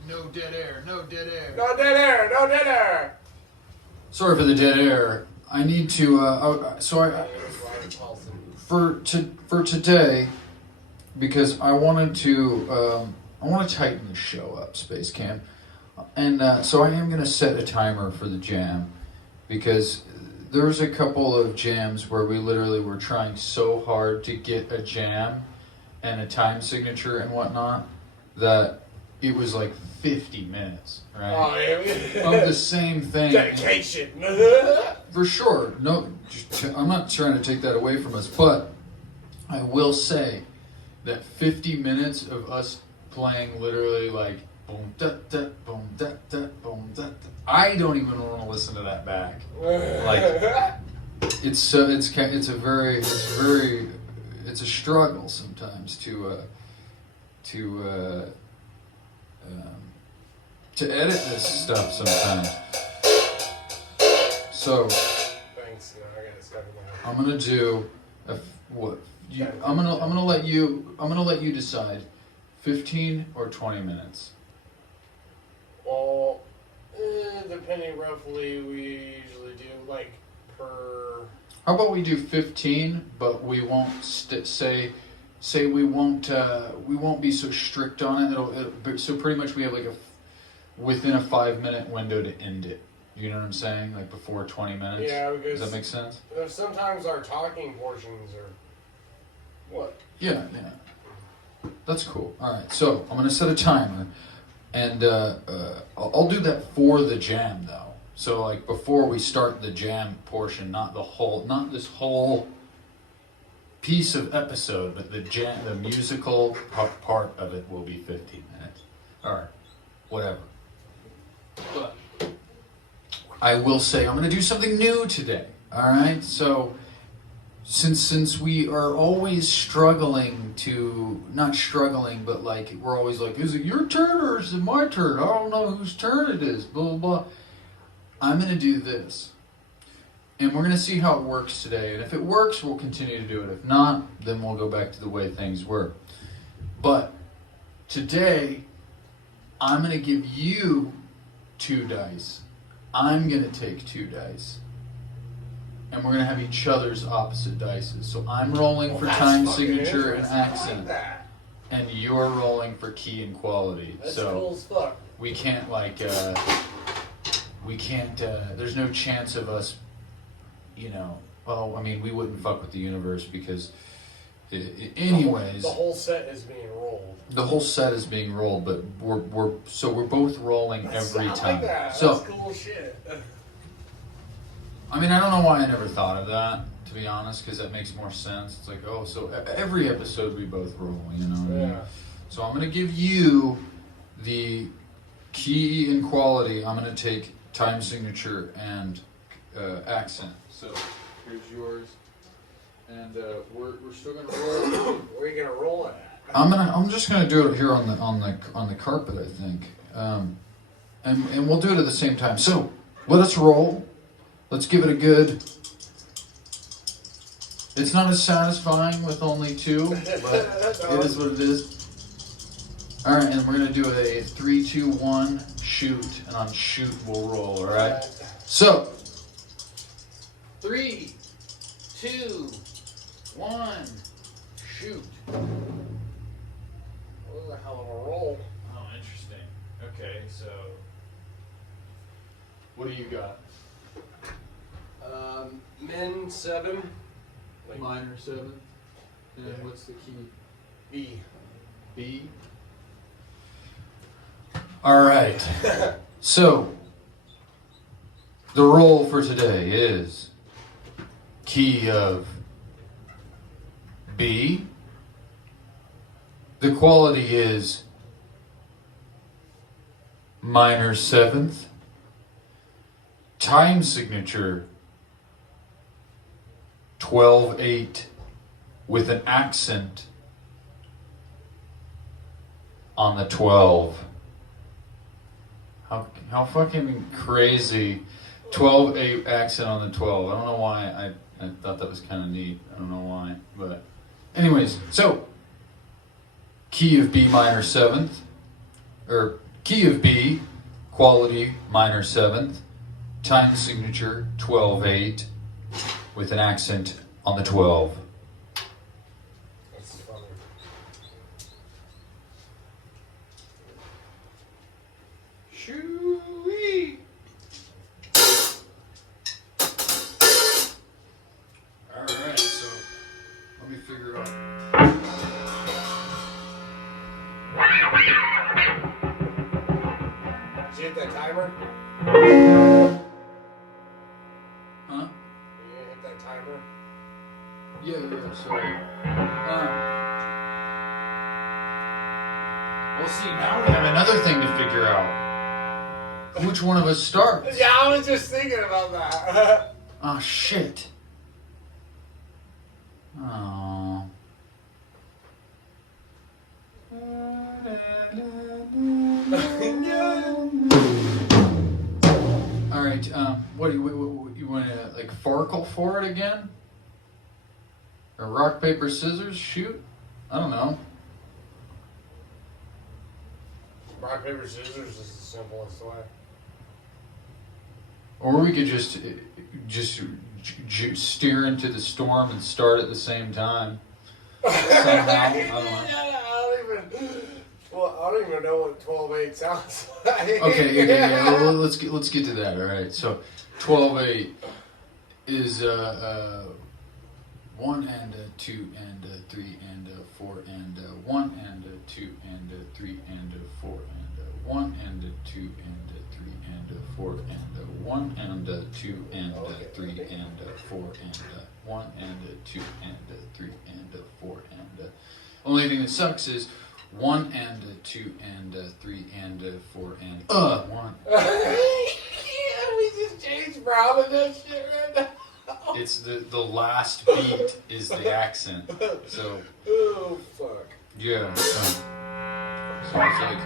no dead air. No dead air. No dead air. No dead air. Sorry for the dead air. I need to. For today, because I wanted to. I want to tighten the show up, Space Cam, and so I am going to set a timer for the jam, because there was a couple of jams where we literally were trying so hard to get a jam and a time signature and whatnot that it was like 50 minutes, right? Oh, yeah. Of the same thing. Dedication. For sure. No, I'm not trying to take that away from us, but I will say that 50 minutes of us playing literally like boom da da boom da da boom da da. I don't even want to listen to that back. Like it's a struggle sometimes to edit this stuff sometimes. So Thanks. No, I got it stuck in my head. I'm gonna do I'm gonna let you decide 15 or 20 minutes. Well, depending roughly, we usually do like per. How about we do 15, but we won't say we won't be so strict on it. So pretty much we have like within a 5-minute window to end it. You know what I'm saying? Like before 20 minutes. Yeah, because does that make sense? Sometimes our talking portions are what? Yeah. That's cool. All right, so I'm gonna set a timer, and I'll do that for the jam though. So like before we start the jam portion, not this whole piece of episode, but the musical part of it will be 15 minutes. All right, whatever. But I will say I'm gonna do something new today. All right, so. Since we are always struggling to, not struggling, but like, we're always like, is it your turn or is it my turn? I don't know whose turn it is, blah, blah, blah. I'm going to do this. And we're going to see how it works today. And if it works, we'll continue to do it. If not, then we'll go back to the way things were. But today, I'm going to give you 2 dice. I'm going to take 2 dice. And we're going to have each other's opposite dices. So I'm rolling for time signature and accent. And you're rolling for key and quality. That's so cool as fuck. We can't there's no chance of us, we wouldn't fuck with the universe because, anyways. The whole set is being rolled. The whole set is being rolled, but we're both rolling every time. Like that. So, that's cool shit. I mean, I don't know why I never thought of that, to be honest, because that makes more sense. It's like, oh, so every episode we both roll, you know what I mean? So I'm going to give you the key and quality. I'm going to take time signature and accent. So here's yours. And we're still going to roll. Where are you going to roll it at? I'm just going to do it here on the carpet, I think. And we'll do it at the same time. So let us roll. Let's give it a good. It's not as satisfying with only 2, but it is what it is. All right, and we're gonna do a 3, 2, 1 shoot, and on shoot we'll roll. All right. So 3, 2, 1, shoot. What the hell of a roll? Oh, interesting. Okay, so what do you got? Min 7. Minor 7. And Yeah. what's the key? B. B. All right. So The roll for today is key of B. The quality is minor seventh. Time signature 12/8 with an accent on the 12. How fucking crazy. 12/8 accent on the 12. I don't know why. I thought that was kind of neat. I don't know why. But anyways, so key of B minor seventh, or key of B, quality minor seventh, time signature 12/8 with an accent on the 12. That's funny. Shoo-wee. Alright, so let me figure out. Did you hit that timer? Huh? Did you hit that timer? Yeah, so well, see, now we have another thing to figure out. Which one of us starts? Yeah, I was just thinking about that. Oh, shit. Oh. All right. What do you want to like Farkle for it again? Or rock paper scissors shoot? I don't know. Rock, paper, scissors is the simplest way. Or we could just steer into the storm and start at the same time. Somehow, I don't know. I don't even know what 12/8 sounds like. Okay, yeah. Well, let's get to that. All right. So, 12/8 is 1 and 2 and 3 and 4 and 1 and 2 and 3 and 4 and 1 and 2 and 3 and 4 and 1 and 2 and 3 and 4 and 1 and 2 and 3 and 4 and only thing that sucks is 1 and 2 and 3 and 4 and 1. We just changed Brown and that shit right now. It's the last beat is the accent. So Oh fuck. yeah. So it's like.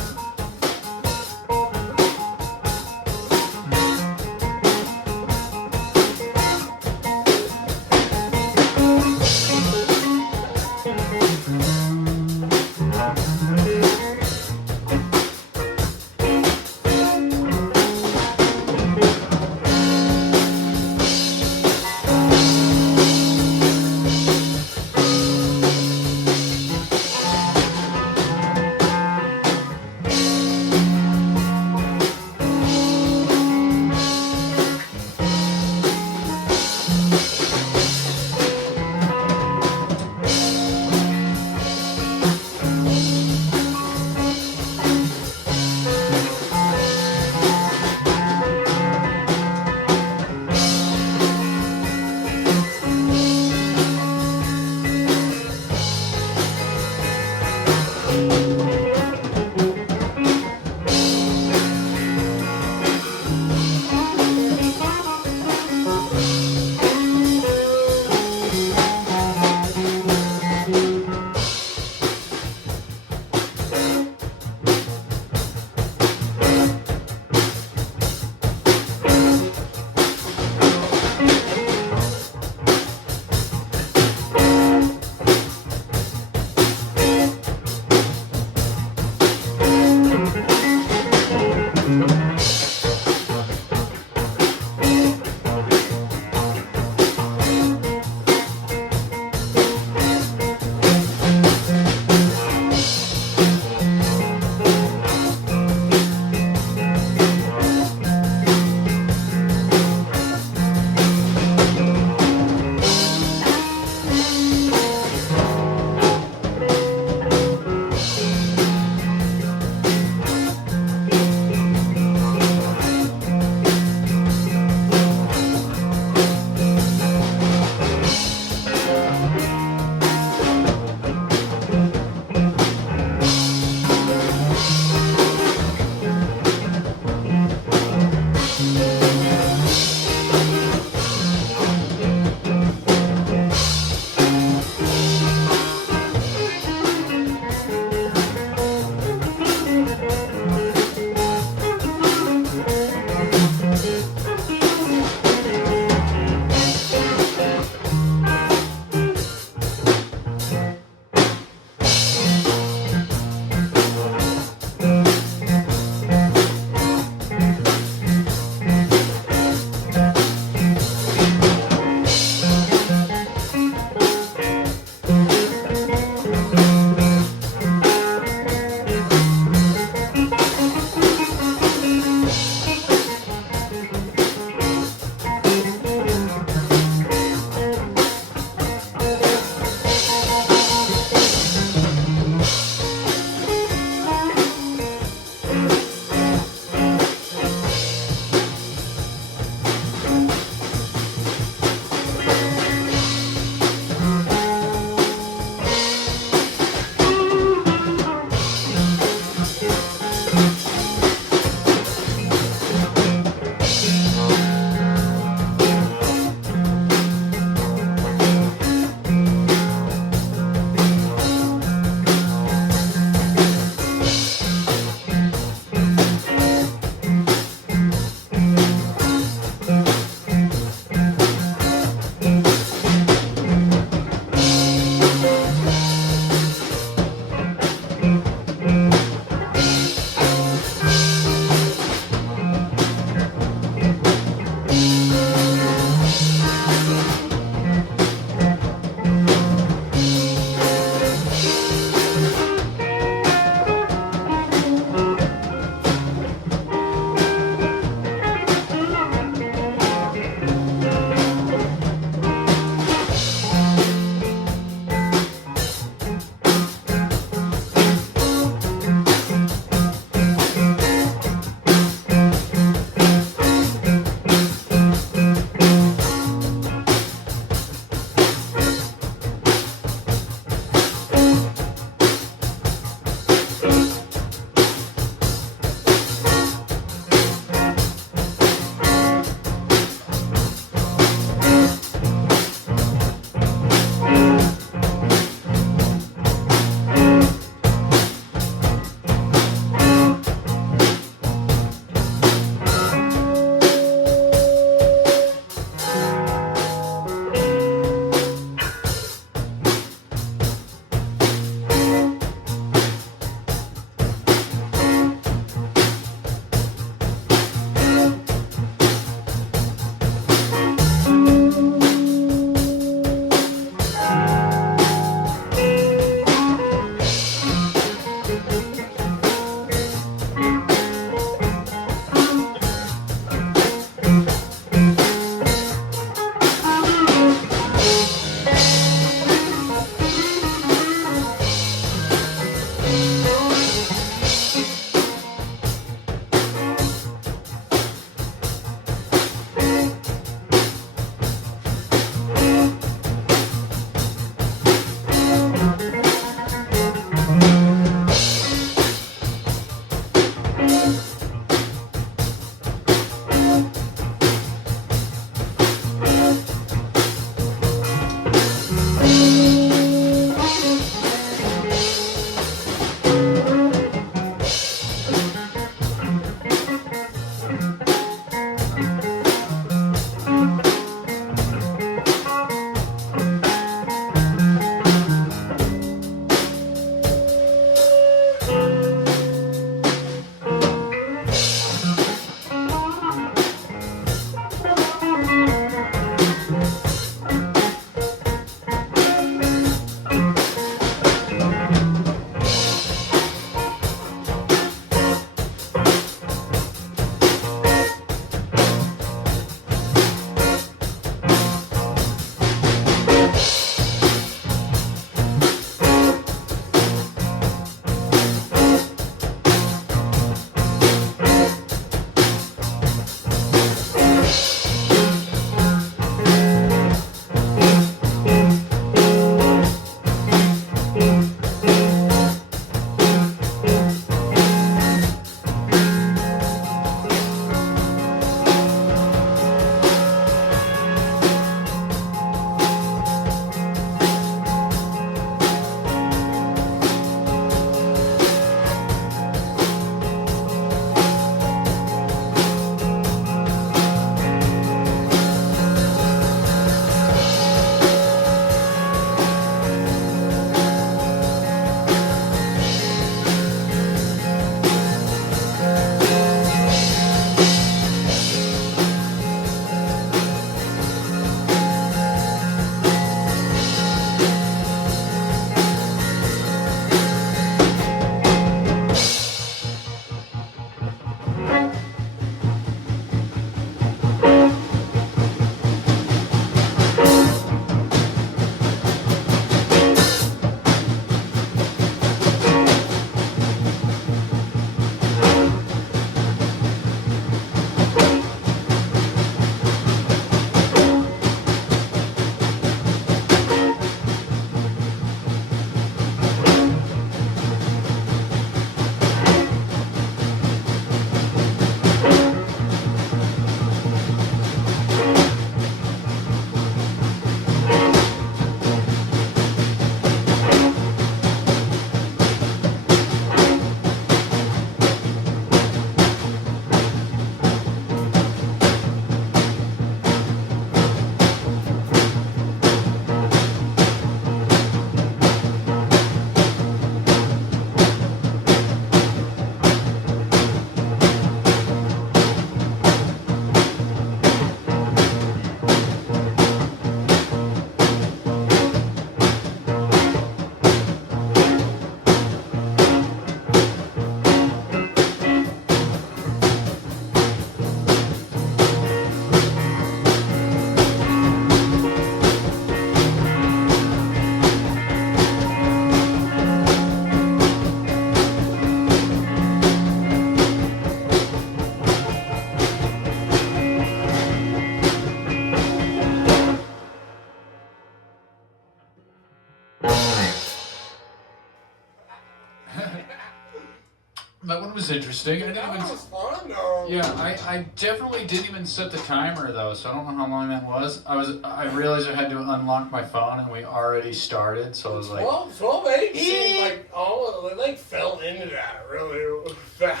That one was interesting. I didn't That even. was fun though. Yeah, I definitely didn't even set the timer though, so I don't know how long that was. I realized I had to unlock my phone and we already started, so I was like, 12-8 seemed like all it like fell into that really fast.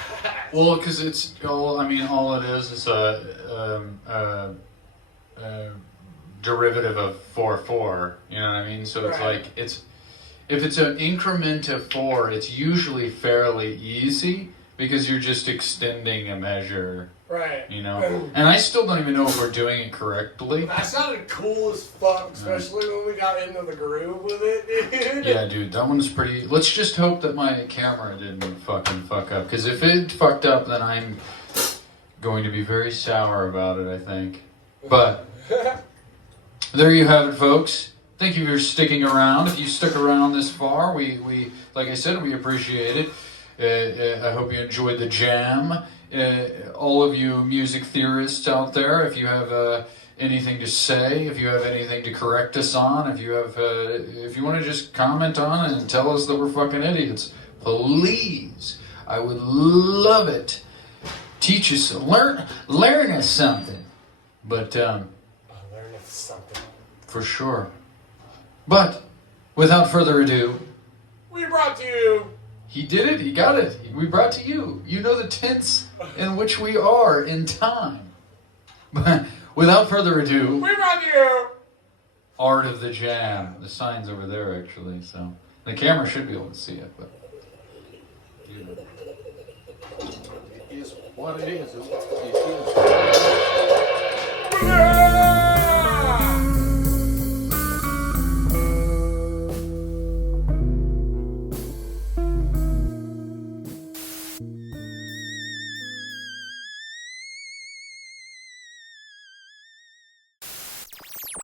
well, because it's all. I mean, all it is a derivative of 4/4. You know what I mean? So it's Right. like it's if it's an increment of 4, it's usually fairly easy because you're just extending a measure. Right. You know, and I still don't even know if we're doing it correctly. That sounded cool as fuck, especially when we got into the groove with it, dude. Yeah, dude, that one's pretty. Let's just hope that my camera didn't fucking fuck up. Because if it fucked up, then I'm going to be very sour about it, I think. But there you have it, folks. Thank you for sticking around. If you stuck around this far, we like I said, we appreciate it. I hope you enjoyed the jam. All of you music theorists out there, if you have anything to say, if you have anything to correct us on, if you want to just comment on it and tell us that we're fucking idiots, please, I would love it. Teach us, learn us something. But Learn something. for sure. But without further ado, We brought to you. he did it. He got it. We brought to you. You know the tense in which we are in time. But without further ado, We brought to you. Art of the Jam. The sign's over there, actually. So the camera should be able to see it. But It is what it is. It is.